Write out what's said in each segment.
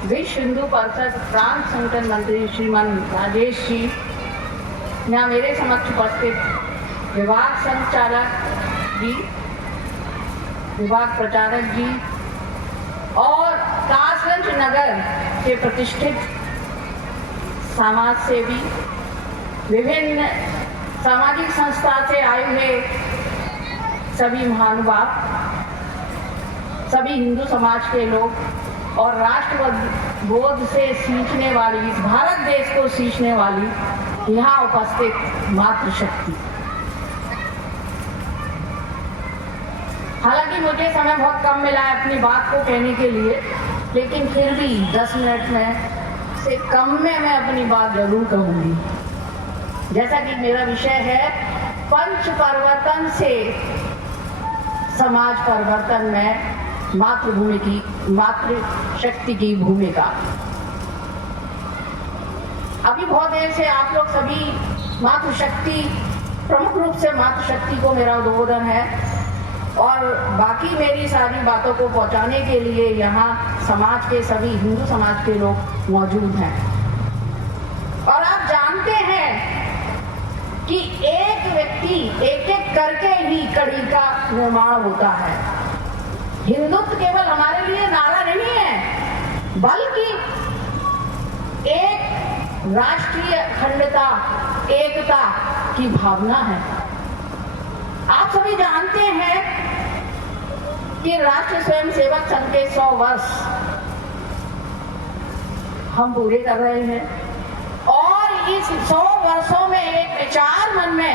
विश्व हिंदू परिषद प्रांत संगठन मंत्री श्रीमान राजेश जी, यहाँ मेरे समक्ष उपस्थित विभाग संचालक जी, विभाग प्रचारक जी और कासगंज नगर के प्रतिष्ठित समाज सेवी, विभिन्न सामाजिक संस्था से आए हुए सभी महानुभाव, सभी हिंदू समाज के लोग और राष्ट्रबोध से सींचने वाली, इस भारत देश को सींचने वाली यहाँ उपस्थित मातृशक्ति। हालांकि मुझे समय बहुत कम मिला है अपनी बात को कहने के लिए, लेकिन फिर भी 10 मिनट में से कम में मैं अपनी बात जरूर कहूँगी। जैसा कि मेरा विषय है पंच परिवर्तन से समाज परिवर्तन में मातृशक्ति की भूमिका। अभी बहुत देर से आप लोग सभी मातृशक्ति, प्रमुख रूप से मातृशक्ति को मेरा उद्बोधन है और बाकी मेरी सारी बातों को पहुंचाने के लिए यहाँ समाज के सभी हिंदू समाज के लोग मौजूद हैं। और आप जानते हैं कि एक व्यक्ति एक एक करके ही कड़ी का निर्माण होता है। हिंदुत्व केवल हमारे लिए नारा नहीं है, बल्कि एक राष्ट्रीय अखंडता, एकता की भावना है। आप सभी जानते हैं कि राष्ट्रीय स्वयंसेवक संघ के 100 वर्ष हम पूरे कर रहे हैं और इस 100 वर्षों में एक विचार मन में,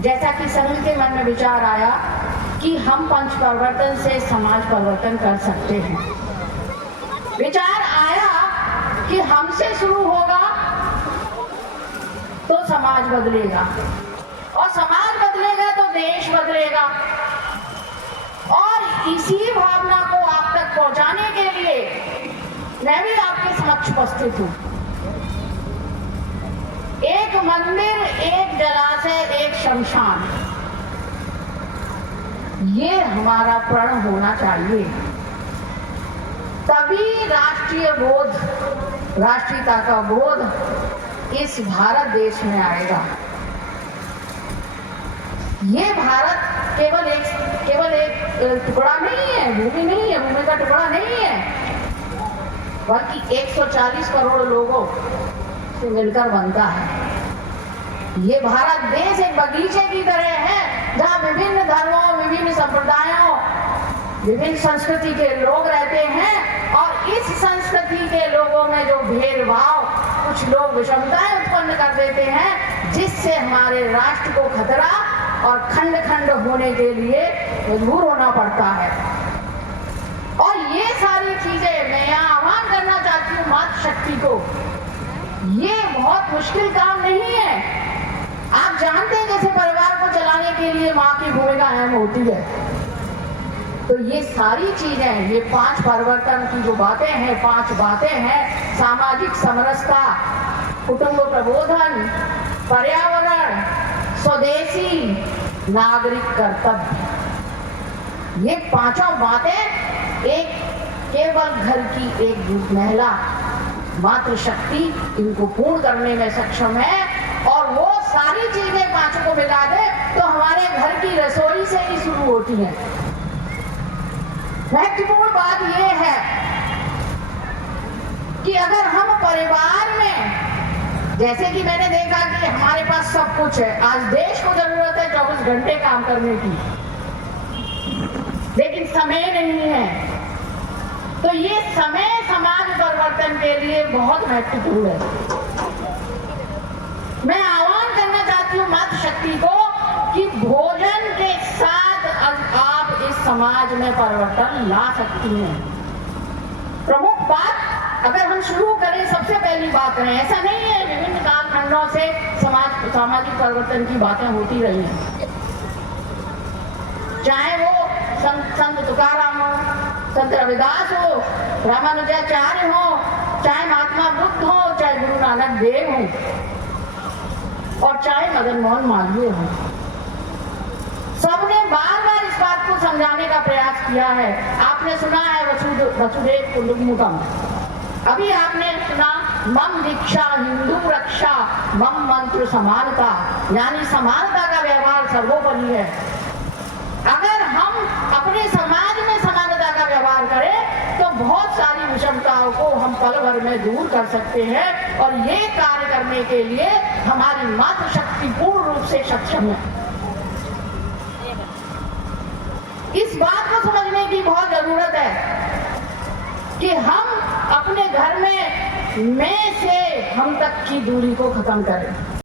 जैसा कि संघ के मन में विचार आया कि हम पंच परिवर्तन से समाज परिवर्तन कर सकते हैं। विचार आया कि हमसे शुरू होगा तो समाज बदलेगा और समाज बदलेगा तो देश बदलेगा। और इसी भावना को आप तक पहुंचाने के लिए मैं भी आपके समक्ष उपस्थित हूं। एक मंदिर, एक जलाशय, एक शमशान, ये हमारा प्रण होना चाहिए। तभी राष्ट्रीय बोध, राष्ट्रीयता का बोध इस भारत देश में आएगा। ये भारत केवल एक टुकड़ा नहीं है, भूमि नहीं है, भूमि का टुकड़ा नहीं है, बल्कि 140 करोड़ लोगों से मिलकर बनता है। ये भारत देश एक बगीचे की तरह है जहाँ विभिन्न धर्मों, विभिन्न संप्रदायों, विभिन्न संस्कृति के लोग रहते हैं और इस संस्कृति के लोगों में जो भेदभाव, कुछ लोग विषमताएं उत्पन्न कर देते हैं, जिससे हमारे राष्ट्र को खतरा और खंड खंड होने के लिए मजबूर होना पड़ता है। और ये सारी चीजें मैं यहाँ आह्वान करना चाहती हूँ मातृशक्ति को। ये बहुत मुश्किल काम नहीं है। आप जानते हैं जैसे परिवार को चलाने के लिए माँ की भूमिका अहम होती है, तो ये सारी चीजें, ये 5 परिवर्तन की जो बातें हैं, 5 बातें हैं, सामाजिक समरसता, कुटुंब प्रबोधन, पर्यावरण, स्वदेशी, नागरिक कर्तव्य, ये 5 बातें एक केवल घर की एक महिला मातृशक्ति इनको पूर्ण करने में सक्षम है। और वो सारी चीजें 5 को मिला दे तो हमारे घर की रसोई से ही शुरू होती है। महत्वपूर्ण बात यह है कि अगर हम परिवार में, जैसे कि मैंने देखा कि हमारे पास सब कुछ है, आज देश को जरूरत है 24 घंटे काम करने की, लेकिन समय नहीं है, तो ये समय समाज परिवर्तन के लिए बहुत महत्वपूर्ण है। मैं आह्वान करना चाहती हूँ मातृशक्ति को कि भोजन के साथ आप इस समाज में परिवर्तन ला सकती हैं। प्रमुख बात अगर हम शुरू करें, सबसे पहली बात करें, ऐसा नहीं है विभिन्न कालखंडों से सामाजिक परिवर्तन की बातें होती रही हैं, चाहे वो संत तुकाराम हो, संत रविदास हो, रामानुजाचार्य हो, चाहे महात्मा बुद्ध हो, चाहे गुरु नानक देव हो और चाहे मदन मोहन मालवीय हो। सबने बार बार इस बात को समझाने का प्रयास किया है। आपने सुना है वसुधैव कुटुंबकम, अभी आपने सुना मम दीक्षा हिंदू रक्षा मम मंत्र समानता, यानी समानता का व्यवहार सर्वोपरि है। अगर हम अपने समाज में समानता का व्यवहार करें तो बहुत सारी विषमताओं को हम पल भर में दूर कर सकते हैं, और ये कार्य करने के लिए हमारी मातृशक्ति पूर्ण रूप से सक्षम है। इस बात को समझने की बहुत जरूरत है कि हम अपने घर में मैं से हम तक की दूरी को खत्म करें।